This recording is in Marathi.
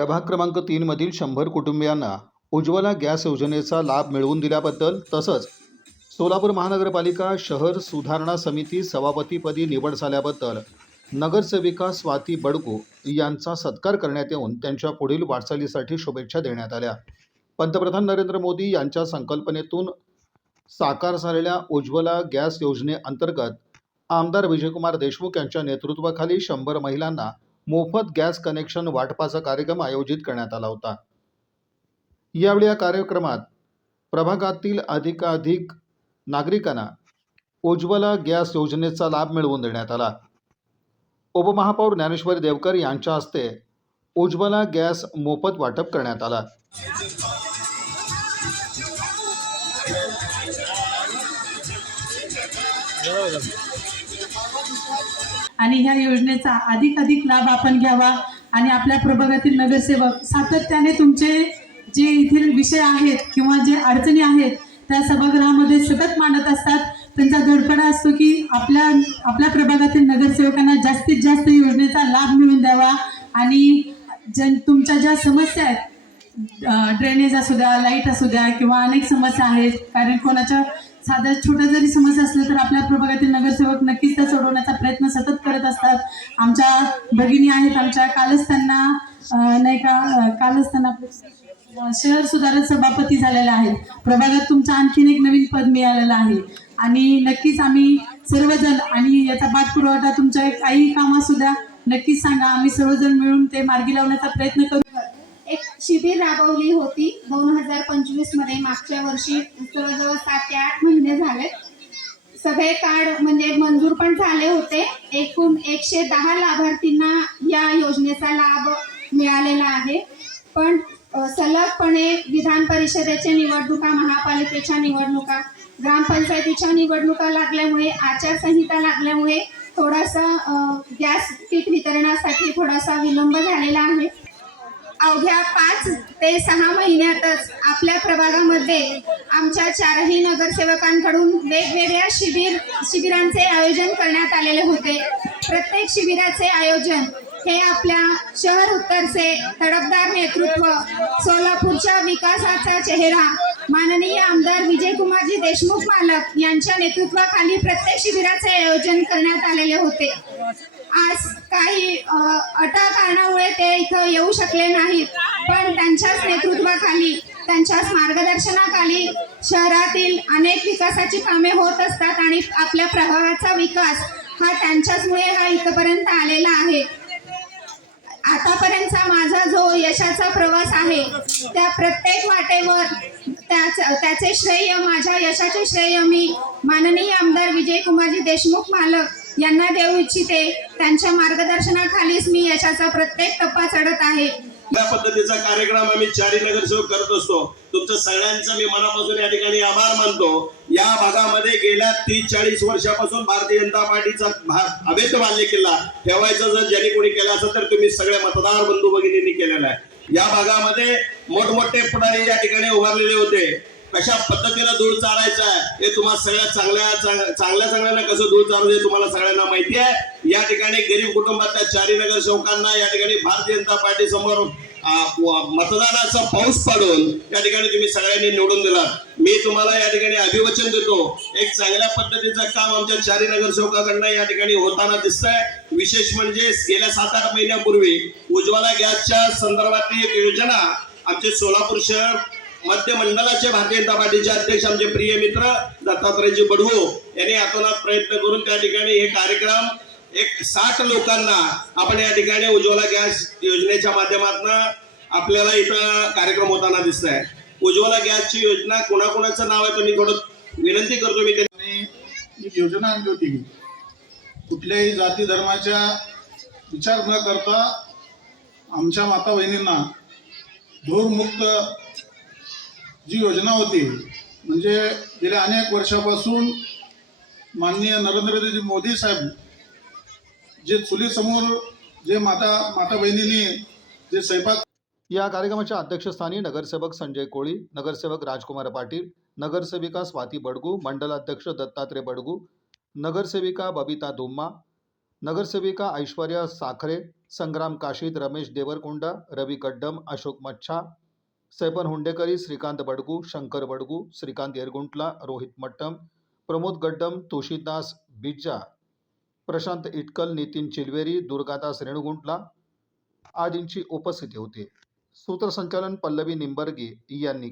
प्रभाग क्रमांक 3 मधील 100 कुटुंबियांना उज्ज्वला गॅस योजनेचा लाभ मिळवून दिल्याबद्दल तसंच सोलापूर महानगरपालिका शहर सुधारणा समिती सभापतीपदी निवड झाल्याबद्दल नगरसेविका स्वाती बडगू यांचा सत्कार करण्यात येऊन त्यांच्या पुढील वाटचालीसाठी शुभेच्छा देण्यात आल्या। पंतप्रधान नरेंद्र मोदी यांच्या संकल्पनेतून साकार झालेल्या उज्ज्वला गॅस योजनेअंतर्गत आमदार विजयकुमार देशमुख यांच्या नेतृत्वाखाली 100 महिलांना मोफत गॅस कनेक्शन वाटपाचा कार्यक्रम आयोजित करण्यात आला होता। यावेळी या कार्यक्रमात प्रभागातील अधिकाधिक नागरिकांना उज्ज्वला गॅस योजनेचा लाभ मिळवून देण्यात आला। उपमहापौर ज्ञानेश्वरी देवकर यांच्या हस्ते उज्ज्वला गॅस मोफत वाटप करण्यात आला। आणि ह्या योजनेचा अधिक लाभ आपण घ्यावा आणि आपल्या प्रभागातील नगरसेवक सातत्याने तुमचे जे इथील विषय आहेत किंवा जे अडचणी आहेत त्या सभागृहामध्ये सतत मांडत असतात। त्यांचा धडपडा असतो की आपल्या प्रभागातील नगरसेवकांना जास्तीत जास्त योजनेचा लाभ मिळवून द्यावा आणि तुमच्या ज्या समस्या आहेत, ड्रेनेज असू द्या, लाईट असू द्या किंवा अनेक समस्या आहेत, कारण कोणाच्या साध्या छोट्या जरी समस्या असल्या तर आपल्या प्रभागातील नगरसेवक नक्कीच त्या सोडवण्याचा प्रयत्न सतत करत असतात। आमच्या भगिनी आहेत, आमच्या कालच त्यांना शहर सुधारक सभापती झालेल्या आहेत। प्रभागात तुमचं आणखीन एक नवीन पद मिळालेलं आहे आणि नक्कीच आम्ही सर्वजण आणि याचा पाठपुरावा तुमच्या काही काम असू द्या नक्कीच सांगा, आम्ही सर्वजण मिळून ते मार्गी लावण्याचा प्रयत्न करू। एक शिबिर राबवली होती 2025 मध्ये। मागच्या वर्षी जवळजवळ 7 ते 8 महिने झाले। सगळे कार्ड म्हणजे मंजूर पण झाले होते। एकूण 110 लाभार्थींना या योजनेचा लाभ मिळालेला आहे। पण सलगपणे विधान परिषदेच्या निवडणुका, महापालिकेच्या निवडणुका, ग्रामपंचायतीच्या निवडणुका लागल्यामुळे, आचारसंहिता लागल्यामुळे थोडासा गॅस किट वितरणासाठी थोडासा विलंब झालेला आहे। अवघ्या 5 ते 6 महिन्यातच आपल्या प्रभागामध्ये आमच्या 4ही नगरसेवकांकडून वेगवेगळ्या शिबिरांचे आयोजन करण्यात आलेले होते। प्रत्येक शिबिराचे आयोजन हे आपल्या शहर उत्तरचे तडफदार नेतृत्व, सोलापूरच्या विकासाचा चेहरा माननीय आमदार विजयकुमारजी देशमुख मालक यांच्या नेतृत्वाखाली प्रत्येक शिबिराचे आयोजन करण्यात आलेले होते। आज काही अटा कारणामुळे ते इथं येऊ शकले नाहीत, पण त्यांच्याच नेतृत्वाखाली, त्यांच्याच मार्गदर्शनाखाली शहरातील अनेक विकासाची कामे होत असतात आणि आपल्या प्रभागाचा विकास हा त्यांच्याचमुळे हा इथपर्यंत आलेला आहे। आतापर्यंतचा माझा जो यशाचा प्रवास आहे त्या प्रत्येक वाटेवर त्याचे श्रेय, माझ्या यशाचे श्रेय मी माननीय आमदार विजयकुमारजी देशमुख मालक यांना देऊ इच्छिते। त्यांच्या मार्गदर्शनाखालीच मी यशाचा प्रत्येक टप्पा चढत आहे। या पद्धतीचा कार्यक्रम आम्ही 4ही नगरसेवक करत असतो। तुमचं सगळ्यांचं मी मनापासून या ठिकाणी आभार मानतो। या भागामध्ये गेल्या 30-40 वर्षापासून भारतीय जनता पार्टीचा अभेद्य बाल्य किल्ला ठेवायचा जर ज्यांनी कोणी केला असेल तर तुम्ही सगळे मतदार बंधू भगिनींनी केलेला आहे। या भागामध्ये मोठमोठे पुढारी या ठिकाणी उभारलेले होते। कशा पद्धतीने दूध चारायचा आहे हे तुम्हाला सगळ्या चांगल्यानं कसं दूध चारायचं तुम्हाला सगळ्यांना माहिती आहे। या ठिकाणी गरीब कुटुंबातल्या 4ही नगरसेवकांना या ठिकाणी भारतीय जनता पार्टी समोर मतदानाचा पाऊस पाडून या ठिकाणी तुम्ही सगळ्यांनी निवडून दिला। मी तुम्हाला या ठिकाणी अभिवचन देतो, एक चांगल्या पद्धतीचं काम आमच्या 4ही नगरसेवकांकडून या ठिकाणी होताना दिसतंय। विशेष म्हणजे गेल्या 7-8 महिन्यापूर्वी उज्ज्वला गॅसच्या संदर्भातली एक योजना आमचे सोलापूर शहर मध्य मंडळाचे भारतीय जनता पार्टीचे अध्यक्ष आमचे प्रिय मित्र दत्तात्रयजी बडगू यांनी आतोनात प्रयत्न करून त्या ठिकाणी हे कार्यक्रम एक 60 लोकांना आपण या ठिकाणी उज्ज्वला गॅस योजनेच्या माध्यमातून आपल्याला इथं कार्यक्रम होताना दिसत आहे। उज्ज्वला गॅसची योजना कोणाकोणाचं नाव आहे तुम्ही थोडं विनंती करतो। मी त्यांनी एक योजना आणली होती, कुठल्याही जाती धर्माच्या विचार न करता आमच्या माता बहिणींना धूरमुक्त जी योजना होती, म्हणजे गेल्या अनेक वर्षापासून माननीय नरेंद्रजी मोदी साहेब जे चुलीसमोर जे माता बहिणींनी जे स्वयंपाक। या कार्यक्रमाच्या अध्यक्षस्थानी नगरसेवक संजय कोळी, नगरसेवक राजकुमार पाटील, नगरसेविका स्वाती बडगू, मंडलाध्यक्ष दत्तात्रय बडगू, नगरसेविका बबिता धुम्मा, नगरसेविका ऐश्वर्या साखरे, संग्राम काशीद, रमेश देवरकोंडा, रवी कड्डम, अशोक मच्छा, सैपन हुंडेकरी, श्रीकांत बडगू, शंकर बडगू, श्रीकांत येरगुंटला, रोहित मट्टम, प्रमोद गड्डम, तुळशीदास बिज्जा, प्रशांत इटकल, नितीन चिलवेरी, दुर्गादास रेणुगुंटला आदींची उपस्थिती होती. सूत्रसंचालन पल्लवी निंबर्गी यांनी